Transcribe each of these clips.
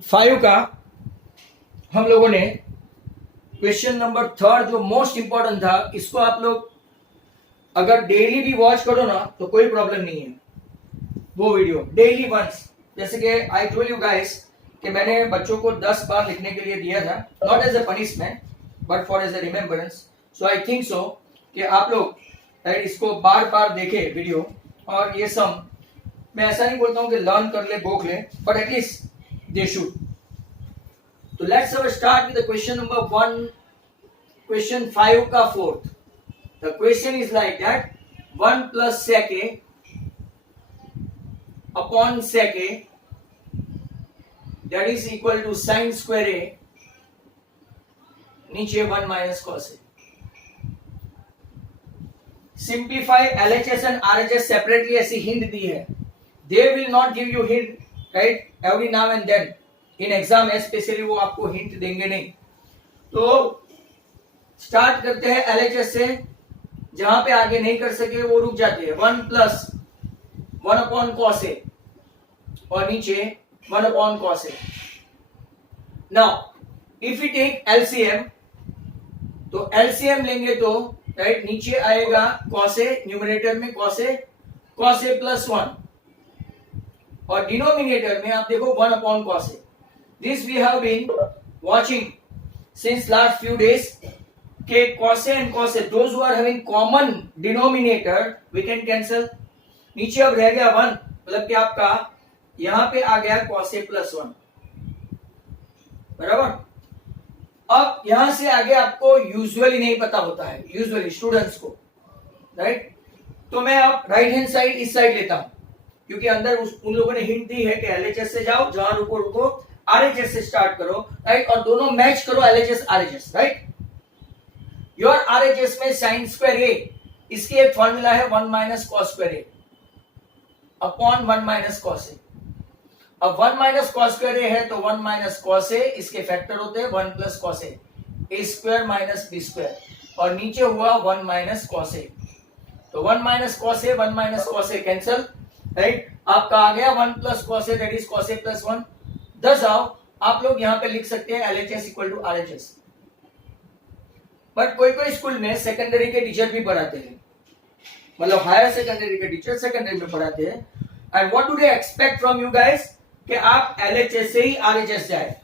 5 का हम लोगों ने क्वेश्चन नंबर 3 जो मोस्ट इंपॉर्टेंट था, इसको आप लोग अगर डेली भी वॉच करो ना तो कोई प्रॉब्लम नहीं है। वो वीडियो डेली वंस, जैसे कि आई टोल्ड यू गाइस कि मैंने बच्चों को 10 बार लिखने के लिए दिया था, not as a punishment but for as a remembrance. So I think so कि आप लोग इसको बार बार देखे वीडियो, और ये सम मैं ऐसा नहीं बोलता हूं कि लर्न कर ले, बोक ले, बट एटलीस्ट दे शुड। तो let's start with the question number 1, question 5 का fourth. The question is like that 1 plus sec a upon sec a that is equal to sin square a, नीचे 1 minus cos a। Simplify LHS and RHS separately, ऐसी hint दी है। They will not give you hint right every now and then in exam, specially वो आपको hint देंगे नहीं। तो start करते हैं LHS से, जहां पे आगे नहीं कर सके वो रुक जाते हैं। 1 प्लस 1 अपॉन cos a और नीचे 1 upon cos a। Now if you take LCM, तो LCM लेंगे तो राइट नीचे आएगा cos a, न्यूमरेटर में cos a प्लस 1, और डिनोमिनेटर में आप देखो 1 upon cos a। This we have been watching since last few days के cos a and cos a, those who are having common denominator we can cancel। नीचे अब रह गया 1, मतलब कि आपका यहां पे आ गया cos a प्लस 1, बराबर। अब यहां से आगे आपको यूजुअली नहीं पता होता है, यूजुअली स्टूडेंट्स को, राइट। तो मैं अब राइट हैंड साइड इस साइड लेता हूं, क्योंकि अंदर उन लोगों ने हिंट दी है कि LHS से जाओ, जहां रुको रुको, RHS से स्टार्ट करो, राइट, और दोनों मैच करो LHS RHS, right. Your RHS में साइन स्क्वायर ए, इसकी एक फॉर्मूला है 1 minus cos square A upon 1 minus cos ए। अब 1 माइनस कॉस स्क्वायर ए है तो 1 माइनस कॉस ए, इसके फैक्टर होते हैं 1 plus cos A square minus b square, और नीचे हुआ 1 माइनस कॉस ए। तो 1 minus cos A 1 minus cos A cancel, right. आपका आ गया 1 plus cos A, that is cos A plus 1। दस आओ आप लोग यहां पे लिख सकते हैं LHS equal to RHS। But कोई कोई स्कूल में सेकेंडरी के टीचर भी पढ़ाते हैं, मतलब हायर सेकेंडरी के टीचर सेकेंडरी में पढ़ाते हैं, and what do they expect from you guys कि आप LHS से ही RHS जाए,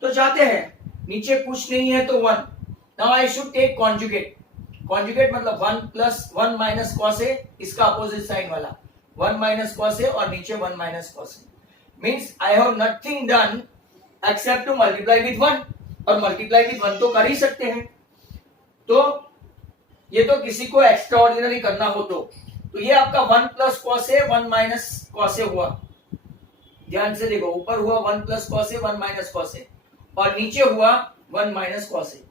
तो जाते हैं, नीचे कुछ नहीं है तो 1। Now I should take conjugate, conjugate मतलब 1 प्लस 1 माइनस कॉस ए, इसका अपोजिट साइन वाला 1 माइनस कॉस ए, और नीचे 1 minus cos a. Means I have nothing done except to multiply with 1, और मल्टीप्लाई विद 1 तो कर ही सकते हैं। तो ये तो किसी को एक्स्ट्रा ऑर्डिनरी करना हो तो ये आपका 1 plus cos A 1 minus cos ए हुआ। ध्यान से देखो, ऊपर हुआ 1 plus cos A 1 minus cos ए, और नीचे हुआ 1 माइनस कॉस ए।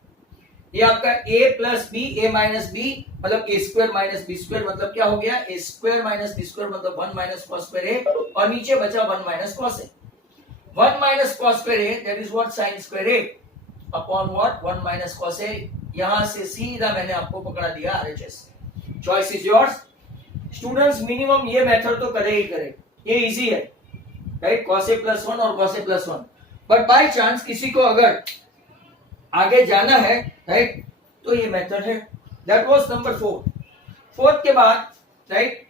ये आपका a plus b, a minus b मतलब a square minus b square, मतलब क्या हो गया a square minus b square, मतलब 1 माइनस कॉस स्क्वायर ए, और नीचे बचा 1 minus cos A. 1 minus cos square A that is what sine square A upon what 1 minus cos A. यहां से सीधा मैंने आपको पकड़ा दिया RHS। Choice is yours. Students minimum ये मेथड तो करे ही करे, ये इजी है, राइट, cos a प्लस 1 और cos a plus 1। But by chance किसी को अगर आगे जाना है, राइट, तो ये मेथड है। That was number 4। फोर्थ के बाद, राइट,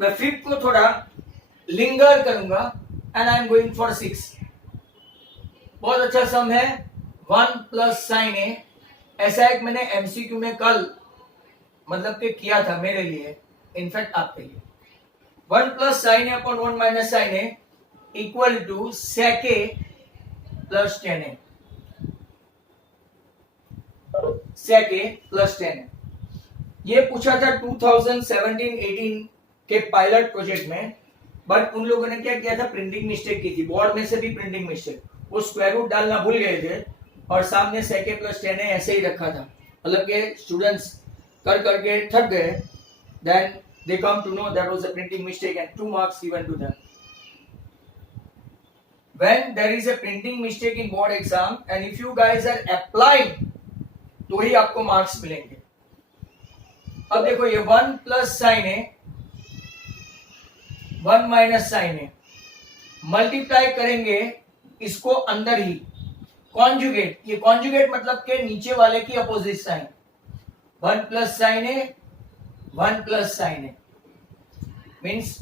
मैं फिफ्थ को थोड़ा लिंगर करूंगा, and I am going for 6। बहुत अच्छा सम है, 1 प्लस साइन ए। ऐसा एक मैंने MCQ में कल मतलब कि किया था मेरे लिए, इनफैक्ट आपके लिए। 1 plus sine A upon 1 minus sine a equal to sec a plus 10a, sec a plus 10a। ये पूछा था 2017-18 के पायलट प्रोजेक्ट में, बट उन लोगों ने क्या किया था, प्रिंटिंग मिस्टेक की थी, बोर्ड में से भी प्रिंटिंग मिस्टेक, वो स्क्वायर रूट डालना भूल गए थे, और सामने sec a प्लस 10a ऐसे ही रखा था। मतलब के स्टूडेंट्स कर करके थक गए, then they come to know that was a printing mistake and 2 marks given to them. When there is a printing mistake in board exam and if you guys are applying, तो ही आपको marks मिलेंगे। अब देखो ये 1 plus sign है 1 minus sine है, multiply करेंगे इसको अंदर ही कॉन्जुगेट, ये कॉन्जुगेट मतलब के नीचे वाले की अपोजिट साइन, 1 प्लस साइन ए 1 प्लस साइन ए, मीन्स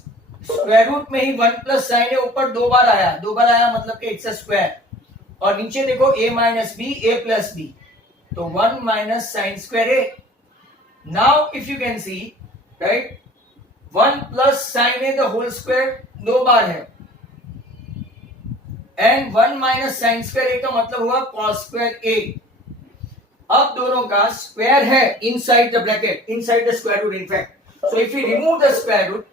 स्क्वायर रूट में ही 1 प्लस साइन ए ऊपर दो बार आया मतलब कि इट्स अ स्क्वायर, और नीचे देखो a minus b a plus b, तो 1 minus sine square a. Now if you can see right 1 plus sine a the whole square दो बार है, and 1 minus sine square a का मतलब हुआ कॉस स्क्वायर ए. अब दोनों का स्क्वायर है inside the bracket, inside the square root in fact. So if you remove the square root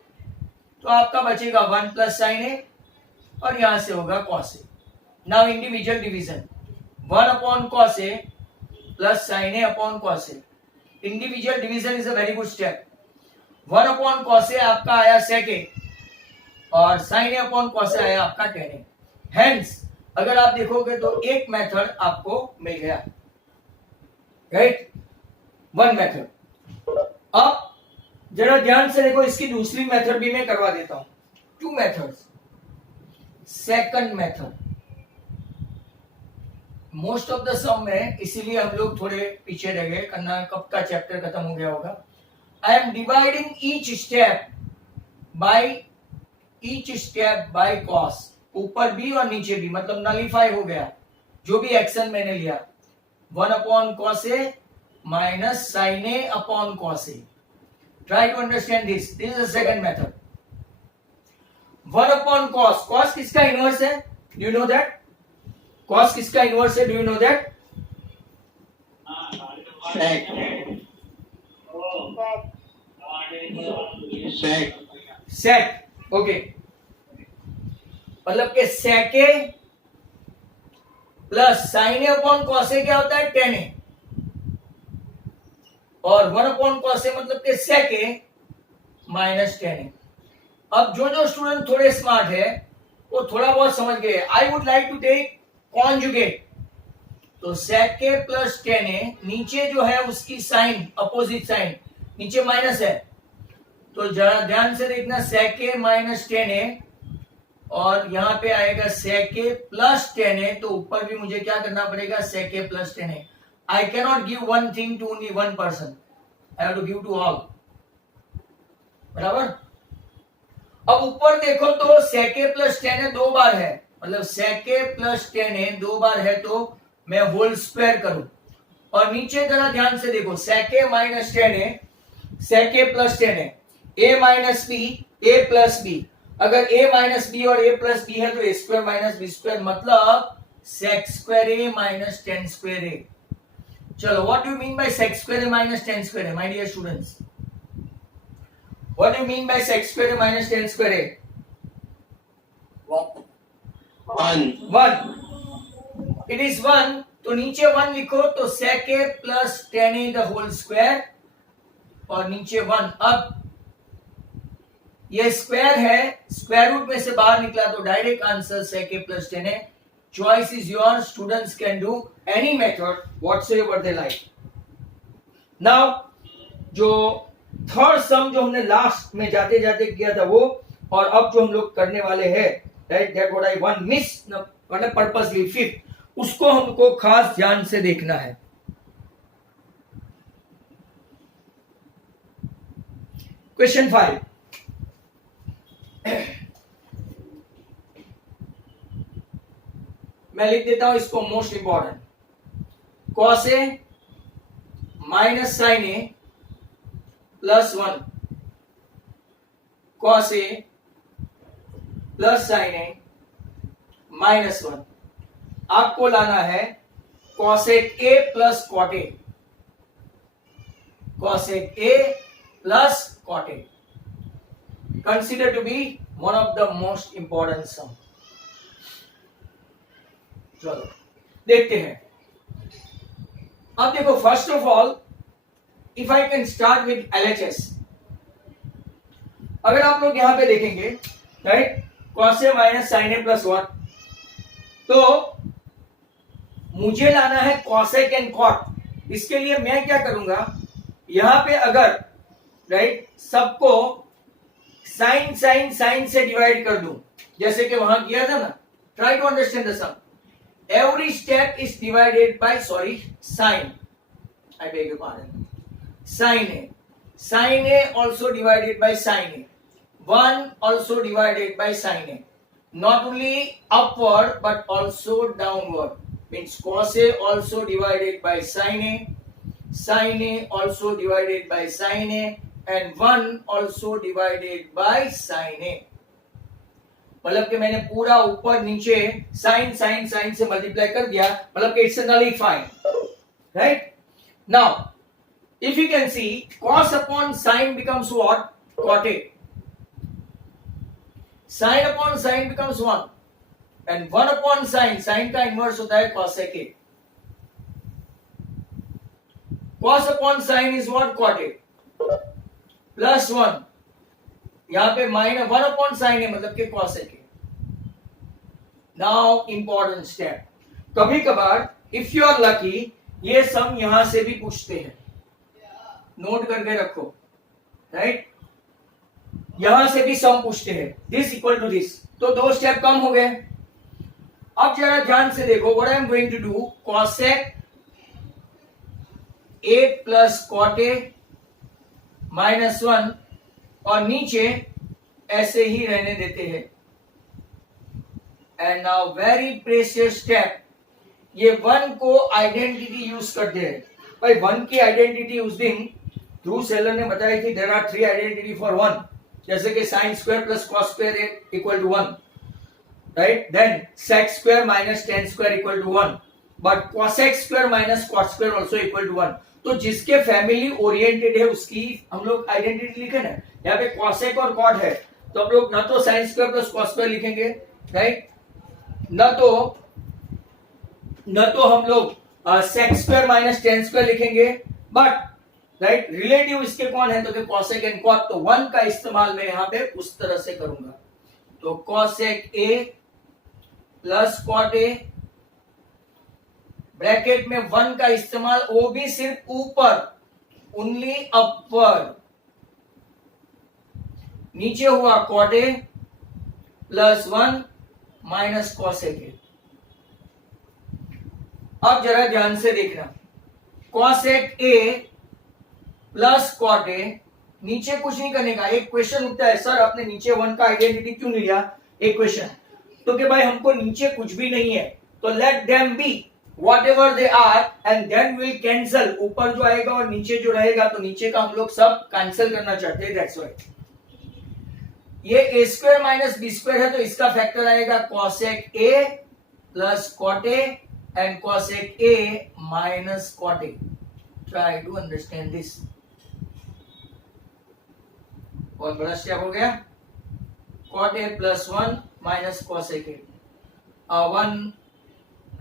तो आपका बचेगा 1 प्लस साइन ए और यहां से होगा cos A. Now individual division 1 upon cos A plus sine A upon cos A. Individual division is a very good step. 1 upon cos A आपका आया sec A और sine A upon cos A आया आपका tan ए. Hence अगर आप देखोगे तो एक मेथड आपको मिल गया, राइट, वन मेथड. अब जरा ध्यान से देखो, इसकी दूसरी मेथड भी मैं करवा देता हूं. 2 methods. Second method most of the sum में, इसीलिए हम लोग थोड़े पीछे रह गए, करना कब का चैप्टर खत्म हो गया होगा. I am dividing each step by cos. ऊपर भी और नीचे भी, मतलब नलिफाई हो गया जो भी एक्शन मैंने लिया. 1 upon cos a minus sine A upon cos a. Try to understand this. This is the second method. 1 upon cos, cos किसका इनवर्स है? Do you know that? Cos किसका इनवर्स है? Do you know that? Sec. Okay, मतलब के sec A plus sine A upon cos a क्या होता है? tan ए. और 1 अपॉन कॉस ए मतलब के सेक ए माइनस tan ए. अब जो स्टूडेंट थोड़े स्मार्ट है वो थोड़ा बहुत समझ गए. I would like to take conjugate. तो sec a plus tan a, नीचे जो है उसकी साइन अपोजिट साइन, नीचे माइनस है, तो जरा ध्यान से देखना, sec a minus tan a और यहां पे आएगा sec a plus tan a. तो ऊपर भी मुझे क्या करना पड़ेगा? sec a plus tan a. I cannot give one thing to only one person. I have to give to all. बराबर. अब ऊपर देखो तो sec a plus tan a दो बार है, मतलब sec a plus tan a दो बार है, तो मैं होल स्क्वायर करूं. और नीचे जरा ध्यान से देखो, sec a minus tan a, sec a plus tan a, a minus b, a plus b. अगर a माइनस b और a प्लस b है तो a स्क्वायर माइनस b स्क्वायर, मतलब sec square a minus tan square a. चलो, what do you mean by sec square a minus tan square a, my dear students? What do you mean by sec square a minus tan square a? 1. It is 1. तो नीचे 1 लिखो तो sec a plus tan a the whole square और नीचे 1. अब ये square है, square root में से बाहर निकला तो direct answer sec a plus tan a. Choice is your. Students can do any method whatsoever they like. Now जो थर्ड सम जो हमने लास्ट में जाते जाते किया था वो, और अब जो हम लोग करने वाले हैं, right, that what I want miss मतलब पर्पसली फिफ्थ, उसको हमको खास ध्यान से देखना है. क्वेश्चन 5. मैं लिख देता हूं इसको, most important. cos a minus sine A plus 1, cos a plus sine a minus 1. आपको लाना है cosec a plus cot a, cosec a plus cot a. Consider to be one of the most important sum. चलो देखते हैं. अब देखो, first of all if I can start with LHS. अगर आप लोग यहां पे देखेंगे, right, cos a minus sine A plus 1, तो मुझे लाना है cosec एंड cot. इसके लिए मैं क्या करूंगा, यहां पे अगर राइट सबको साइन साइन साइन से डिवाइड कर दूं, जैसे कि वहां किया था ना, Try to understand the sum. Every step is divided by, sine. I beg your pardon. Sine A. Sine A also divided by sine A. 1 also divided by sine A. Not only upward but also downward. Means cos A also divided by sine A. Sine A also divided by sine A. And 1 also divided by sine A. मतलब कि मैंने पूरा ऊपर नीचे sign sign sign से multiply कर दिया, मतलब कि it's nullified, right? Now if you can see, cos upon sine becomes what? Cot A. Sine upon sine becomes 1 and 1 upon sine, sine का इनवर्स होता है cosec A. Cos upon sine is what? Cot A plus 1, यहाँ पे minus 1 upon sine है, मतलब कि cosec A. Now important step, कभी कभार if you are lucky ये सम यहां से भी पूछते हैं, नोट करके रखो, राइट? यहां से भी सम पूछते हैं, दिस इक्वल टू दिस, तो 2 स्टेप कम हो गए. अब जरा ध्यान से देखो, what I am going to do, cosec A plus cot A minus 1 और नीचे ऐसे ही रहने देते हैं. And now very precious step, ये 1 को आइडेंटिटी यूज करते हैं. भाई 1 की आइडेंटिटी उस दिन ध्रुव सेलर ने बताई थी, देयर आर 3 आइडेंटिटी फॉर 1, जैसे कि sin square plus cos square equal to 1, right? Then sec square minus tan square equal to 1, but cosec square minus cot square also equal to 1. तो जिसके family oriented है उसकी हम लोग identity लिखे ना. यहाँ पे cosec और cot है तो हम लोग ना तो sin square plus cos square लिखेंगे, राइट? न तो हम लोग sec square minus tan square लिखेंगे, बट राइट रिलेटिव इसके कौन है, तो कि cosec एंड cot, तो 1 का इस्तेमाल मैं यहाँ पे उस तरह से करूंगा. तो cosec A plus cot A, bracket में 1 का इस्तेमाल, वो भी सिर्फ ऊपर, ओनली अपवर्ड. नीचे हुआ cot A plus 1 minus cosec A. अब जरा ध्यान से देखना, cosec A plus cot A, नीचे कुछ नहीं करने का. एक क्वेश्चन उठता है, सर आपने नीचे 1 का आइडेंटिटी क्यों नहीं लिया? एक क्वेश्चन तो कि भाई हमको नीचे कुछ भी नहीं है, तो let them be whatever they are and then will cancel. ऊपर जो आएगा और नीचे जो रहेगा, तो नीचे का हम लोग सब कैंसिल करना चाहते हैं, दैट्स व्हाई. ये a square minus b square है, तो इसका फैक्टर आएगा cosec A plus cot A and cosec A minus cot A. Try to understand this. बहुत बड़ा स्टेप हो गया. cot A plus 1 minus cosec A. One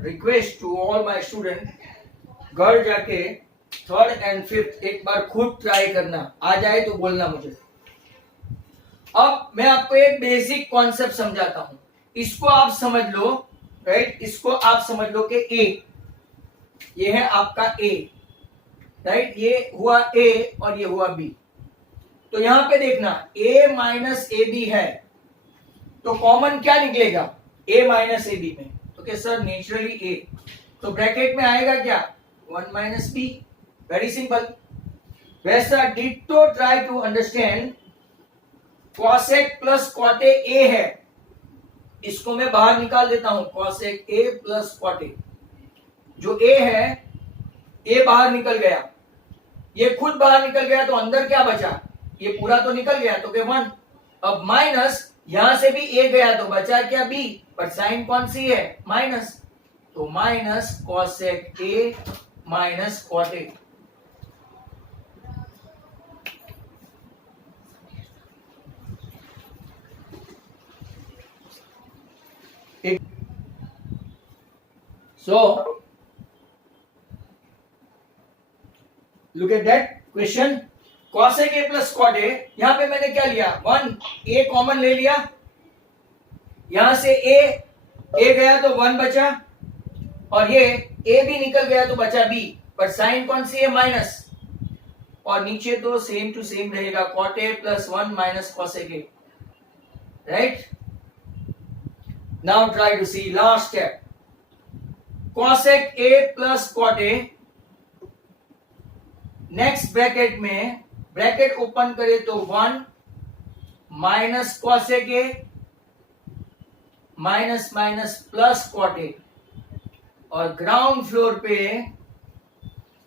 request to all my student, घर जाके 3rd and 5th एक बार खुद try करना, आ जाए तो बोलना मुझे. अब मैं आपको एक बेसिक कॉन्सेप्ट समझाता हूं, इसको आप समझ लो, राइट? इसको आप समझ लो कि A, ये है आपका A, राइट? ये हुआ A और ये हुआ B. तो यहां पे देखना A माइनस ए बी है, तो कॉमन क्या निकलेगा A माइनस ए बी में? तो क्या सर नेचुरली A, तो ब्रैकेट में आएगा क्या? 1 माइनस B. Very simple. वैसा ditto try to understand, cosec plus cot A है, इसको मैं बाहर निकाल देता हूं, cosec A plus cot A. जो A है, A बाहर निकल गया, ये खुद बाहर निकल गया, तो अंदर क्या बचा? ये पूरा तो निकल गया, तो क्या 1. अब माइनस यहां से भी A गया, तो बचा क्या? B. पर साइन कौन सी है? माइनस, तो minus cosec A minus cot A. So look at that question, cosec A plus cot A. यहां पे मैंने क्या लिया? 1, A कॉमन ले लिया, यहां से A गया तो 1 बचा, और ये A भी निकल गया तो बचा B. पर साइन कौन सी है? माइनस, और नीचे तो सेम टू सेम रहेगा, cot A plus 1 minus cosec A, right? Now try to see last step. cosec a plus cot a, next bracket में ब्रैकेट ओपन करे तो 1 minus cosec a minus minus plus cot a, और ground floor पे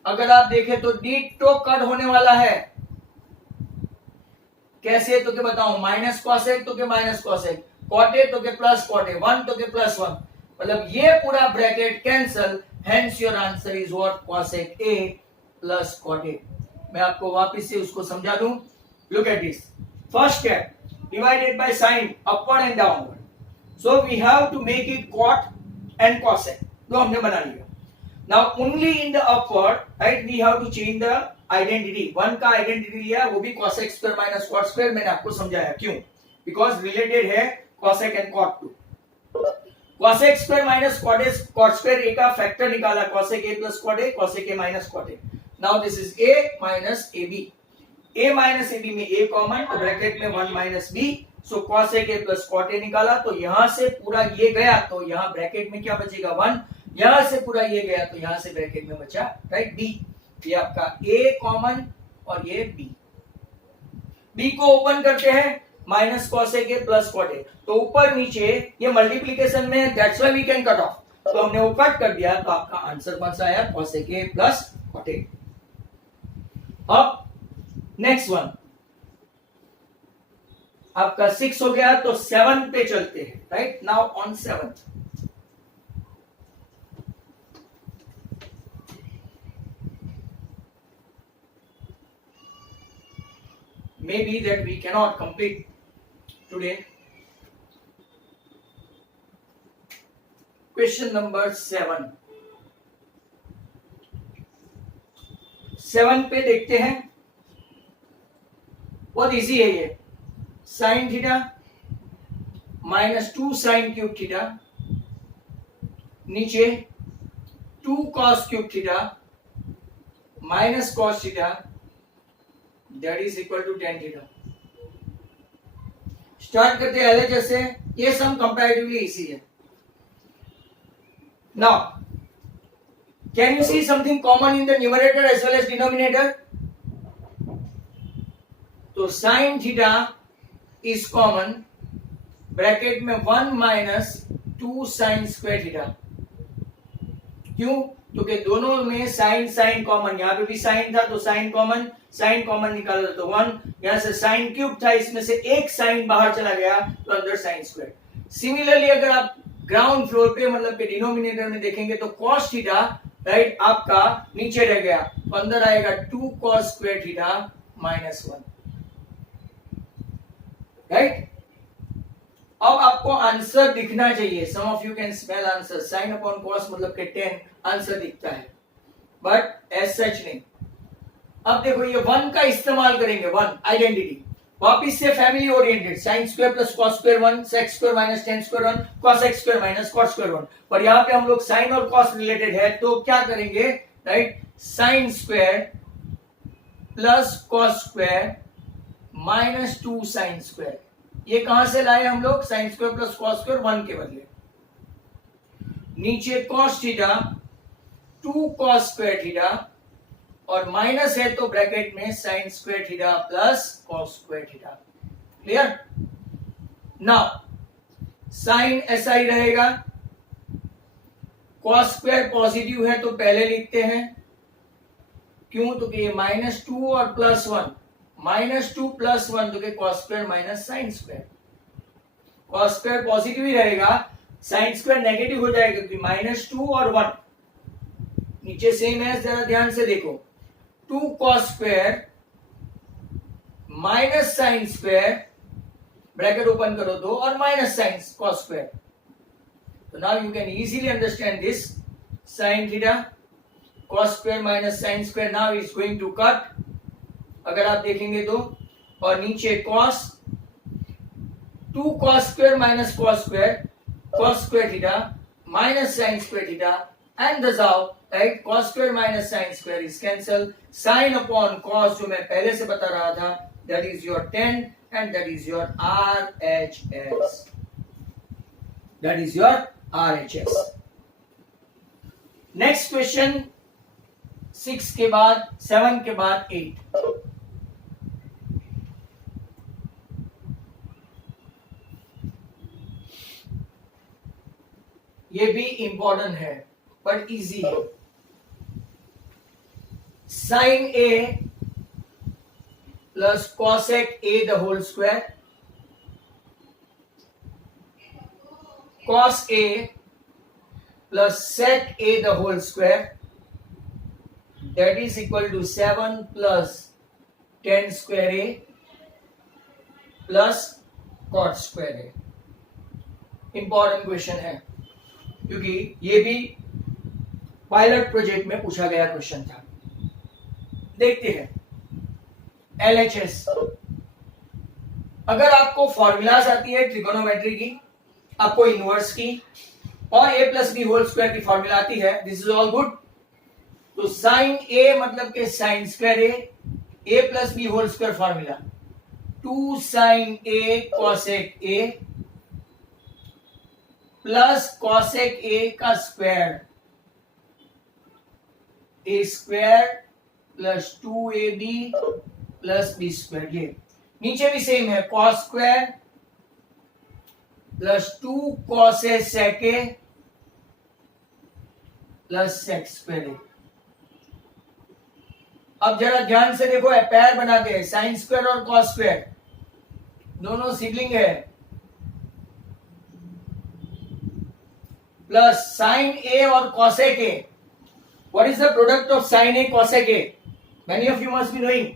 अगर आप देखें तो ditto cut होने वाला है. कैसे तो क्या बताऊं, माइनस cosec तो क्या माइनस cosec, cot a तो क्या प्लस cot a, 1 तो क्या प्लस 1, मतलब ये पूरा bracket cancel. Hence your answer is what, cosec a plus cot a. मैं आपको वापस से उसको समझा दूं. Look at this. First step divided by sine upward and downward. So we have to make it cot and cosec. तो हमने बना लिया. Now only in the upward, right, we have to change the identity. 1 का identity लिया, वो भी cosec square minus cot square. मैंने आपको समझाया क्यों, बिकॉज रिलेटेड है cosec and cot too. cosec square minus cot square a का फैक्टर निकाला, cosec a plus cot a, cosec a minus cot a. Now this is a minus ab. a minus ab में a common, तो bracket में 1 minus b. So cosec a plus cot a निकाला, तो यहां से पूरा ये गया, तो यहां ब्रैकेट में क्या बचेगा 1. यहां से पूरा ये गया, तो यहां से ब्रैकेट में बचा, राइट, b. ये आपका a कॉमन और ये b. b को ओपन करते हैं, minus cosec a plus cot a, तो ऊपर नीचे ये मल्टीप्लीकेशन में, that's why we can cut off. तो हमने वो कट कर दिया, तो आपका आंसर कौन सा आया, cosec a plus cot a. अब नेक्स्ट वन आपका 6 हो गया, तो 7 पे चलते हैं. Right, now on 7. Maybe that we cannot complete today. Question number 7. 7 पे देखते हैं, बहुत इजी है ये. Sine theta minus 2 sine cube theta, नीचे 2 cos cube theta minus cos theta, that is equal to tan theta. Start करते हैं LHS से. ये सम कंपैरेटिवली इजी है. Now can you see something common in the numerator as well as denominator. तो sine theta is common, bracket में 1 minus 2 sign square theta. क्यों, क्योंकि दोनों में साइन साइन कॉमन, यहां पे भी साइन था तो साइन कॉमन निकाला तो 1. यहां से साइन क्यूब था, इसमें से एक साइन बाहर चला गया, तो अंदर साइन स्क्वायर. सिमिलरली अगर आप ग्राउंड फ्लोर पे मतलब के डिनोमिनेटर में देखेंगे तो cos थीटा, राइट, आपका नीचे रह गया, तो अंदर आएगा 2 cos square theta minus 1. Right, अब आपको आंसर दिखना चाहिए. Some of you can smell answer. Sine upon cos मतलब के 10 आंसर दिखता है, बट एज सच नहीं. अब देखो ये 1 का इस्तेमाल करेंगे, 1 आइडेंटिटी. वापिस से family oriented, sine square plus cos square 1, sec square minus tan square 1, cos x square minus cos square 1. पर यहाँ पे हम लोग साइन और कॉस रिलेटेड है, तो क्या करेंगे, right, sign square plus cos square minus 2 sine square. ये कहां से लाए हम लोग, sign square plus cos square 1 के बदले. नीचे cos theta 2 cos square theta, और माइनस है तो ब्रैकेट में sign square theta plus cos square theta. Clear. Now sine ऐसा ही रहेगा, कॉस स्क्वायर पॉजिटिव है तो पहले लिखते हैं. क्यों, तो कि ये माइनस 2 और प्लस 1, माइनस 2 प्लस 1 तो cos square minus sine square. Cos square positive ही रहेगा, साइन स्क्वायर नेगेटिव हो जाएगा क्योंकि माइनस 2 और 1. नीचे सेम है, जरा ध्यान से देखो. 2 cos square minus sine square, bracket open करो 2, और माइनस साइन cos स्क्वायर. तो now you can easily understand this. Sine theta cos square minus sine square now is going to cut, अगर आप देखेंगे तो. और नीचे cos 2 cos square minus cos square theta minus sine square theta, and thus out, right, cos square minus sin square is cancel. Sin upon cos जो मैं पहले से बता रहा था, that is your 10 and that is your RHS. That is your RHS. Next question, 6 के बाद 7 के बाद 8. ये भी इंपॉर्टेंट है पर इजी है. Sine A plus cosec A the whole square, cos A plus sec A the whole square, that is equal to 7 plus tan square A plus cot square A. Important question है क्योंकि ये भी pilot project में पूछा गया question था. देखते हैं LHS. अगर आपको फॉर्मूलाज आती है ट्रिगोनोमेट्री की, आपको इनवर्स की और a plus B whole square की फॉर्मूला आती है, दिस इज ऑल गुड. तो साइन a मतलब के sine square a plus B whole square formula 2 sine a cosec a plus cosec a का square a square plus 2ab plus B square. ये नीचे भी सेम है, cos square plus 2 cos A sec A plus sec square. अब जरा ध्यान से देखो, पैर बनाते हैं. साइन स्क्वायर और कॉस स्क्वायर दोनों सिबलिंग है. प्लस साइन ए और cosec A. What is the product of sine A cosec A? Many of you must be knowing.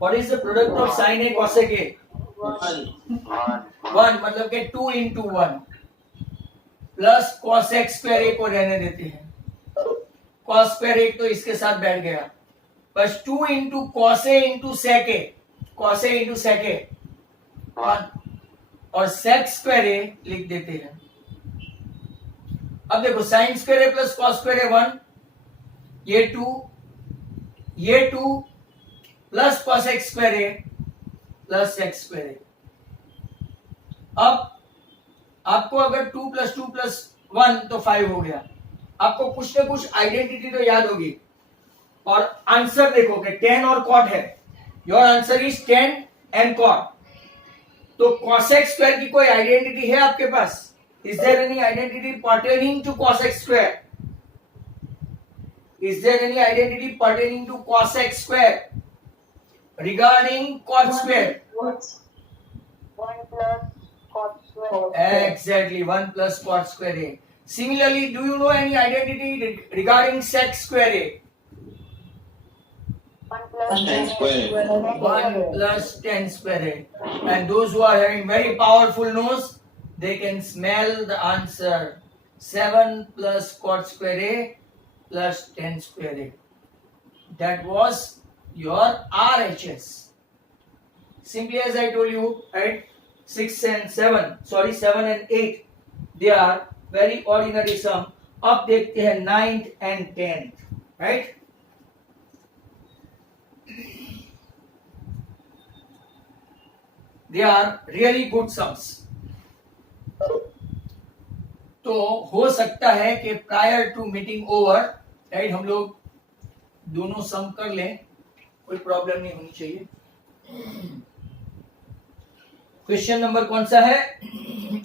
What is the product of sine A cosec A? 1 मतलब के 2 into 1 plus cos x square A को रहने देते हैं. Cos square एक तो इसके साथ बैठ गया, बस 2 into cos A into sec A, cos A into सेक ए 1 और सेक स्क्वायर ए लिख देते हैं. अब देखो साइन स्क्वायर ए प्लस कॉस स्क्वायर ए 1, ये 2 प्लस कॉस एक्स स्क्वायर ए प्लस एक्स स्क्वायर ए. अब आपको अगर 2 प्लस 2 प्लस 1 तो 5 हो गया. आपको कुछ ना कुछ आइडेंटिटी तो याद होगी और आंसर देखो कि tan और cot है. Your answer is tan and cot. तो cos x स्क्वायर की कोई आइडेंटिटी है आपके पास? Is there any identity pertaining to cos x square? Is there any identity pertaining to cos x square regarding cot square? 1 plus cot square. Exactly, 1 plus cot square A. Similarly, do you know any identity regarding sec square A? 1 plus tan square. 1 plus tan square A. And those who are having very powerful nose, they can smell the answer. 7 plus cot square A plus tan square A. That was your RHS. Simply as I told you, right? 7 and 8, they are very ordinary sum. अब देखते हैं 9th and 10th, right? They are really good sums. तो हो सकता है कि prior to meeting over, right, हम लोग दोनों सम कर लें, कोई प्रॉब्लम नहीं होनी चाहिए. क्वेश्चन नंबर कौन सा है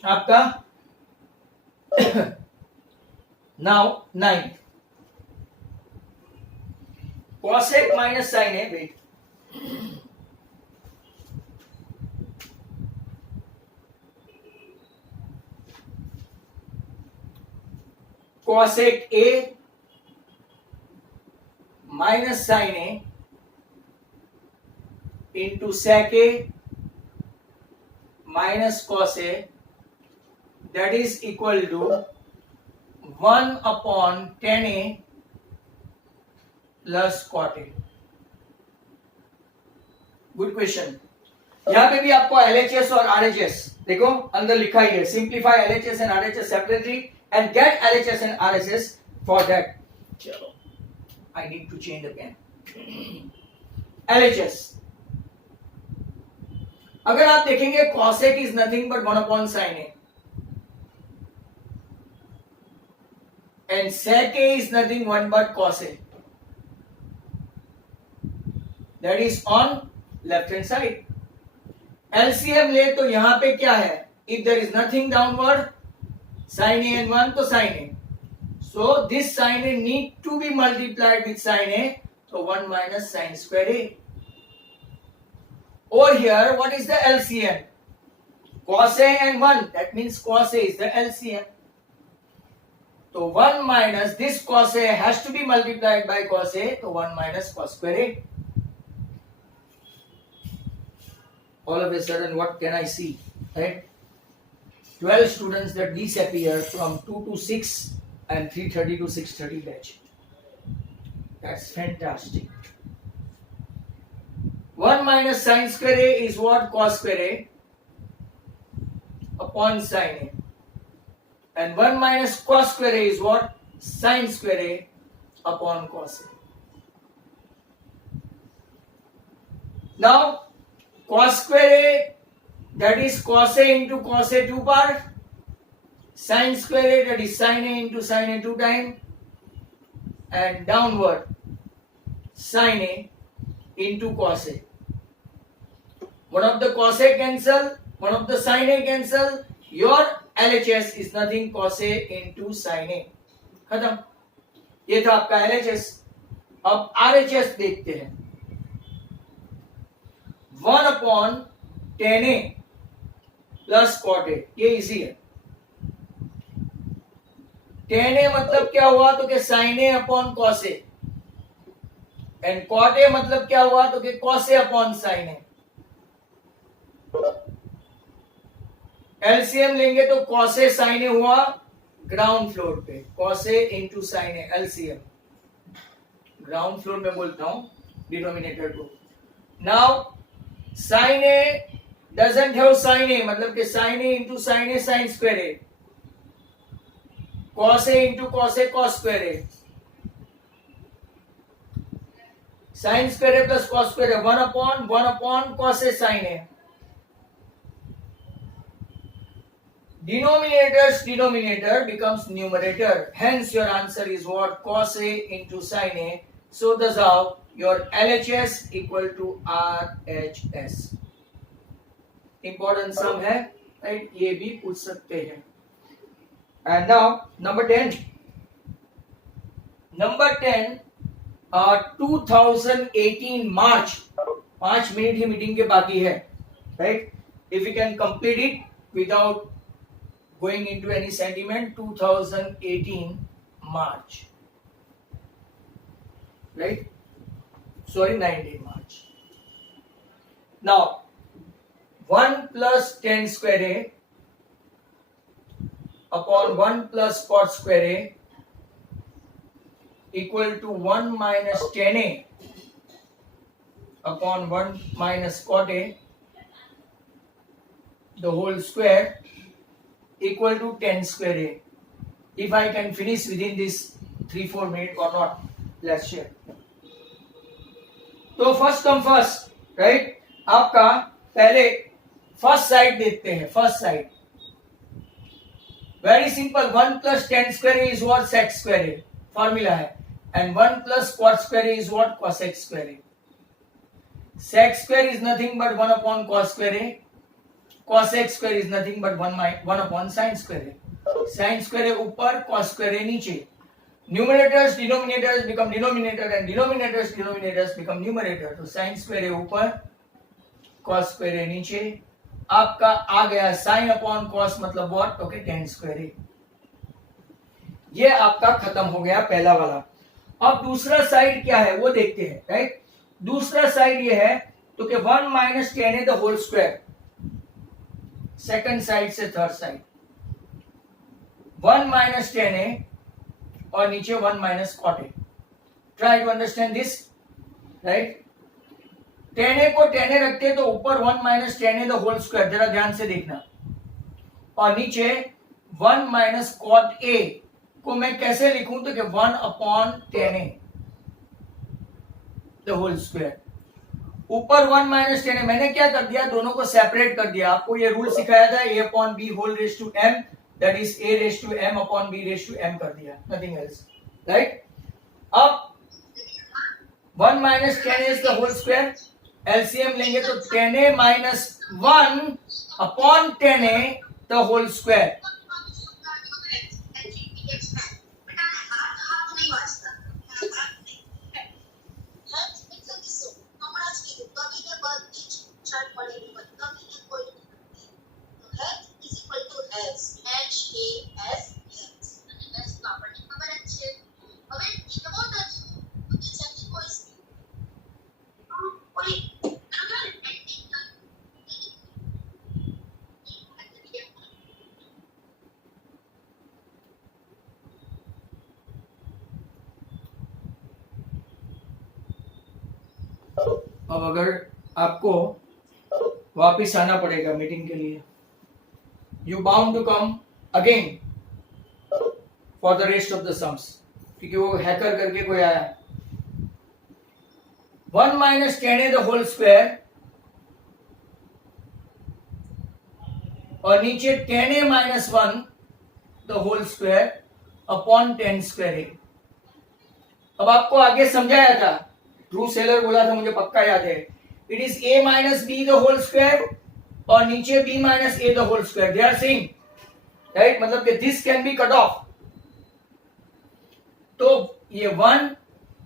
आपका? Now 9th. Cosec minus sine है. Wait, cosec A minus sine A into sec A minus cos A, that is equal to 1 upon tan A plus cot A. Good question. यहां पे भी आपको LHS और RHS देखो अंदर लिखा ही है. Simplify LHS and RHS separately and get LHS and RHS for that. चलो, I need to change the pen. LHS अगर आप देखेंगे cosec is nothing but 1 upon sin A. and sec A is nothing one but cos A. That is on left hand side. LCM ले तो यहां पे क्या है? If there is nothing downward, sin A and 1 तो sin A. So this sin A need to be multiplied with sin A. So 1 minus sin square A. Over here, what is the LCM? Cos A and 1. That means cos A is the LCM. So 1 minus this cos A has to be multiplied by cos A. So 1 minus cos square A. All of a sudden, what can I see? Right? 12 students that disappear from 2 to 6 and 3:30 to 6:30 batch. That's fantastic. 1 minus sin square A is what? Cos square A upon sin A. And 1 minus cos square A is what? Sin square A upon cos A. Now, cos square A, that is cos A into cos A 2 part. Sin square A, that is sin A into sin A 2 time. And downward, sin A into cos A. One of the cos A cancel, one of the sin A cancel. Your LHS is nothing cos A into sin A. खत्म. ये था आपका LHS. अब RHS देखते हैं. 1 upon tan A plus cot A. ये easy है. tan A मतलब क्या हुआ? तो के sin A upon cos A. And cot A मतलब क्या हुआ? तो के cos A upon sin A. LCM लेंगे तो cos A sin A हुआ ग्राउंड फ्लोर पे. cos A into sin A LCM. Ground floor में बोलता हूं डिनोमिनेटर को. Now sin A doesn't have sin A, मतलब कि sin A into sin A sin square A. cos A into cos A cos square A. sin square A plus cos square A. 1 upon cos A sin A. Denominator becomes numerator. Hence your answer is what? Cos A into sin A. So thus how your LHS equal to RHS. Important sum है, right? ये भी पूछ सकते हैं. And now number 10. Number 10. 2018 March. 5 minute he meeting के बाकी है, right? If you can complete it without going into any sentiment, 2018 March, right? Sorry, 19 March. Now 1 plus tan square A upon 1 plus cot square A equal to 1 minus tan A upon 1 minus cot A, the whole square, equal to tan square A. If I can finish within this 3-4 minutes or not, let's check. तो first come first, right? आपका पहले first side देखते हैं. First side very simple. 1 plus tan square A is what? sec square A. Formula है. And 1 plus cot square A is what? cosec square A. Sec square is nothing but 1 upon cos square A. Cosec square is nothing but 1 upon sin square A. Sin square A ऊपर, cos square A नीचे. Numerators, denominators become denominator and denominators become numerator. तो sin square A ऊपर, cos square A नीचे. आपका आ गया sin upon cos मतलब what? Okay, tan square A. ये आपका खत्म हो गया पहला वाला. अब दूसरा साइड क्या है वो देखते हैं, राइट? दूसरा साइड ये है तो कि 1 minus tan A the whole square. Second side से third side 1 minus tan A और नीचे 1 minus cot A. Try to understand this, right? tan A को tan A रखते हैं तो ऊपर 1 minus tan A the whole square, जरा ध्यान से देखना, और नीचे 1 माइनस cot A को मैं कैसे लिखूं तो कि 1 upon tan A the whole square. ऊपर 1 माइनस tan A, मैंने क्या कर दिया? दोनों को सेपरेट कर दिया. आपको ये रूल सिखाया था, a upon b whole raise to m that is a raise to m upon b raise to m कर दिया, नथिंग एल्स, राइट। अब 1 minus 10a is the whole square, LCM लेंगे तो 10a minus 1 upon 10a the whole square. अब अगर आपको वापिस आना पड़ेगा मीटिंग के लिए, you bound to come again for the rest of the sums, क्योंकि वो हैकर करके कोई आया। 1 minus 10a the whole square और नीचे 10a minus 1 the whole square upon 10 square a। अब आपको आगे समझाया था, ट्रू सेलर बोला था, मुझे पक्का याद है, it is a minus b the whole square और नीचे b minus a the whole square, they are same, right, मतलब कि this can be cut off. तो ये 1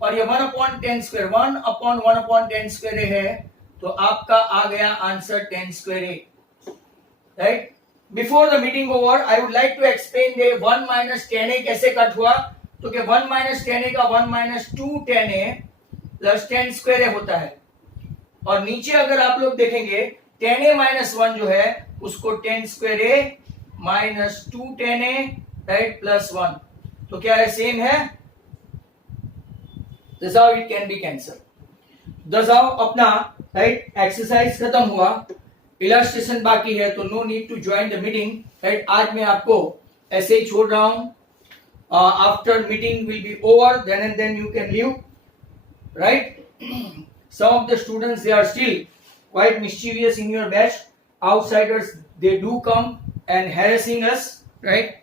और ये 1 upon 10 square, 1 upon 1 upon 10 square है, तो आपका आ गया आंसर 10 स्क्वायर है, right. Before the meeting over I would like to explain the 1 minus 10a कैसे कट हुआ। तो कि 1 माइनस 10a का 1 माइनस 2 10a प्लस 10 स्क्वायर होता है, और नीचे अगर आप लोग देखेंगे 10a माइनस 1 जो है उसको 10 square a minus 2 10a right plus 1, तो क्या है, सेम है। That's how it can be cancelled. That's how अपना राइट एक्सरसाइज खत्म हुआ, इलास्ट्रेशन बाकी है, तो no need to join the meeting, right. आज मैं आपको ऐसे ही छोड़ रहा हूं, after meeting will be over, then and then you can leave, right? Some of the students, they are still quite mischievous in your batch. Outsiders, they do come and harassing us, right?